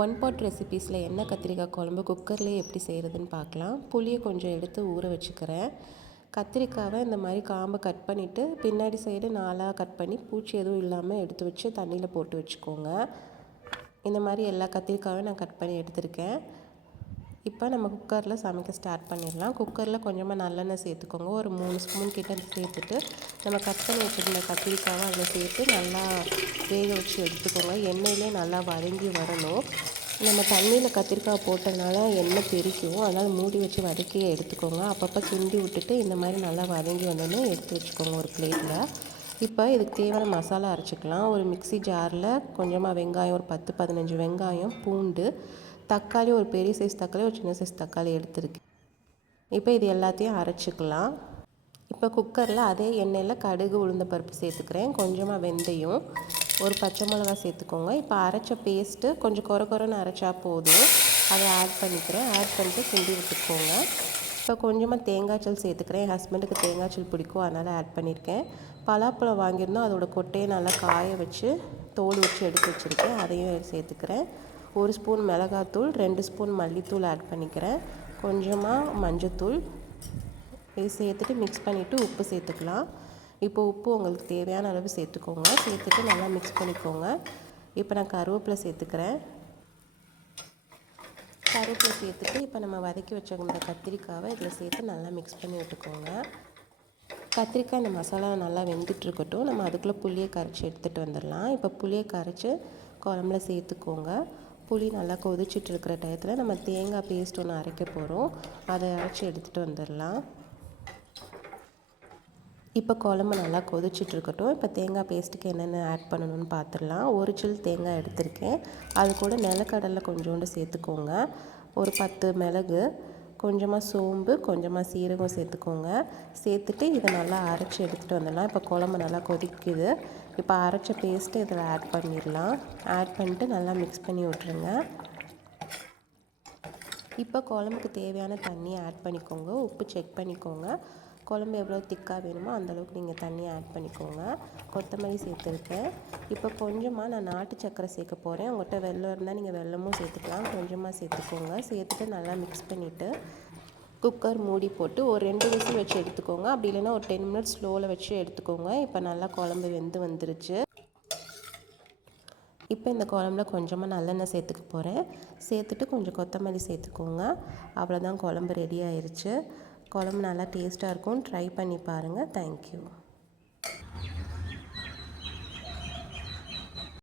One pot ரெசிபீஸில் எண்ணெய் கத்திரிக்காய் குழம்பு குக்கர்லேயே எப்படி செய்கிறதுன்னு பார்க்கலாம். புளியை கொஞ்சம் எடுத்து ஊற வச்சுக்கிறேன். கத்திரிக்காவை இந்த மாதிரி காம்பை கட் பண்ணிவிட்டு பின்னாடி சைடு 4ஆக கட் பண்ணி பூச்சி எதுவும் இல்லாமல் எடுத்து வச்சு தண்ணியில் போட்டு வச்சுக்கோங்க. இந்த மாதிரி எல்லா கத்திரிக்காயும் நான் கட் பண்ணி எடுத்திருக்கேன். இப்போ நம்ம குக்கரில் சமைக்க ஸ்டார்ட் பண்ணிடலாம். குக்கரில் கொஞ்சமாக நல்லெண்ணெய் சேர்த்துக்கோங்க. ஒரு 3 ஸ்பூன் கிட்ட சேர்த்துட்டு நம்ம கட் பண்ணி வச்சுருந்த கத்திரிக்காவை அதில் சேர்த்து நல்லா வேக வச்சு எடுத்துக்கோங்க. எண்ணெயிலே நல்லா வதங்கி வரணும். நம்ம தண்ணியில் கத்திரிக்காய் போட்டதுனால எண்ணெய் தெரிக்கும், அதனால் மூடி வச்சு வதக்கி எடுத்துக்கோங்க. அப்பப்போ கிண்டி விட்டுட்டு இந்த மாதிரி நல்லா வதங்கி வந்தோடனே எடுத்து வச்சுக்கோங்க ஒரு பிளேட்டில். இப்போ இதுக்கு தேவையான மசாலா அரைச்சிக்கலாம். ஒரு மிக்ஸி ஜாரில் கொஞ்சமாக வெங்காயம், ஒரு 10-15 வெங்காயம், பூண்டு, தக்காளி, ஒரு பெரிய சைஸ் தக்காளி, ஒரு சின்ன சைஸ் தக்காளி எடுத்துருக்கேன். இப்போ இது எல்லாத்தையும் அரைச்சிக்கலாம். இப்போ குக்கரில் அதே எண்ணெயில் கடுகு, உளுந்தம்பருப்பு சேர்த்துக்கிறேன். கொஞ்சமாக வெந்தயம், ஒரு பச்சை மிளகா சேர்த்துக்கோங்க. இப்போ அரைச்ச பேஸ்ட்டு கொஞ்சம் கொரன்னு அரைச்சா போதும். அதை ஆட் பண்ணிக்கிறேன். ஆட் பண்ணிட்டு கிண்டி விட்டுக்கோங்க. இப்போ கொஞ்சமாக தேங்காய்ச்சல் சேர்த்துக்கிறேன். என் ஹஸ்பண்டுக்கு தேங்காய்ச்சல் பிடிக்கும், அதனால் ஆட் பண்ணியிருக்கேன். பலாப்பழம் வாங்கியிருந்தோம், அதோடய கொட்டையை நல்லா காய வச்சு தோல் வச்சு எடுத்து வச்சுருக்கேன், அதையும் சேர்த்துக்கிறேன். 1 ஸ்பூன் மிளகாத்தூள், 2 ஸ்பூன் மல்லித்தூள் ஆட் பண்ணிக்கிறேன். கொஞ்சமாக மஞ்சத்தூள் இது சேர்த்துட்டு மிக்ஸ் பண்ணிவிட்டு உப்பு சேர்த்துக்கலாம். இப்போ உப்பு உங்களுக்கு தேவையான அளவு சேர்த்துக்கோங்க. சேர்த்துட்டு நல்லா மிக்ஸ் பண்ணிக்கோங்க. இப்போ நான் கருவேப்பிலை சேர்த்துக்கிறேன். கருவேப்பிலை சேர்த்துட்டு இப்போ நம்ம வதக்கி வச்சுருந்த கத்திரிக்காவை இதில் சேர்த்து நல்லா மிக்ஸ் பண்ணி விட்டுக்கோங்க. கத்திரிக்காய் இந்த மசாலா நல்லா வெந்துட்டுருக்கட்டும். நம்ம அதுக்குள்ளே புளியை கரைச்சி எடுத்துகிட்டு வந்துடலாம். இப்போ புளியை கரைச்சி குழம்புல சேர்த்துக்கோங்க. புளி நல்லா கொதிச்சுட்டு இருக்கிற டயத்தில் நம்ம தேங்காய் பேஸ்ட் ஒன்று அரைக்க போகிறோம், அதை அரைச்சி எடுத்துகிட்டு வந்துடலாம். இப்போ குழம்பு நல்லா கொதிச்சிட்ருக்கட்டும். இப்போ தேங்காய் பேஸ்ட்டுக்கு என்னென்ன ஆட் பண்ணணும்னு பார்த்துடலாம். ஒரு சில் தேங்காய் எடுத்திருக்கேன். அது கூட நிலக்கடலை கொஞ்சோண்டு சேர்த்துக்கோங்க. ஒரு 10 மிளகு, கொஞ்சமாக சோம்பு, கொஞ்சமாக சீரகம் சேர்த்துக்கோங்க. சேர்த்துட்டு இதை நல்லா அரைச்சி எடுத்துகிட்டு வந்துடலாம். இப்போ குழம்பு நல்லா கொதிக்குது. இப்போ அரைச்ச பேஸ்ட்டு இதில் ஆட் பண்ணிடலாம். ஆட் பண்ணிட்டு நல்லா மிக்ஸ் பண்ணி விட்ருங்க. இப்போ குழம்புக்கு தேவையான தண்ணியை ஆட் பண்ணிக்கோங்க. உப்பு செக் பண்ணிக்கோங்க. குழம்பு எவ்வளோ திக்காக வேணுமோ அந்தளவுக்கு நீங்கள் தண்ணியை ஆட் பண்ணிக்கோங்க. கொத்தமல்லி சேர்த்துருக்கேன். இப்போ கொஞ்சமாக நான் நாட்டு சர்க்கரை சேர்க்க போகிறேன். உங்கள்கிட்ட வெல்லம் இருந்தால் நீங்கள் வெல்லமும் சேர்த்துக்கலாம். கொஞ்சமாக சேர்த்துக்கோங்க. சேர்த்துட்டு நல்லா மிக்ஸ் பண்ணிவிட்டு குக்கர் மூடி போட்டு ஒரு 2 விசில் வச்சு எடுத்துக்கோங்க. அப்படி இல்லைன்னா ஒரு 10 மினிட்ஸ் ஸ்லோவில் வச்சு எடுத்துக்கோங்க. இப்போ நல்லா குழம்பு வெந்து வந்துருச்சு. இப்போ இந்த குழம்புல கொஞ்சமாக நல்லெண்ணெய் சேர்த்துக்க போகிறேன். சேர்த்துட்டு கொஞ்சம் கொத்தமல்லி சேர்த்துக்கோங்க. அவ்வளோதான், குழம்பு ரெடி ஆயிடுச்சு. குழம்பு நல்லா டேஸ்ட்டாக இருக்கும். ட்ரை பண்ணி பாருங்கள். தேங்க்யூ.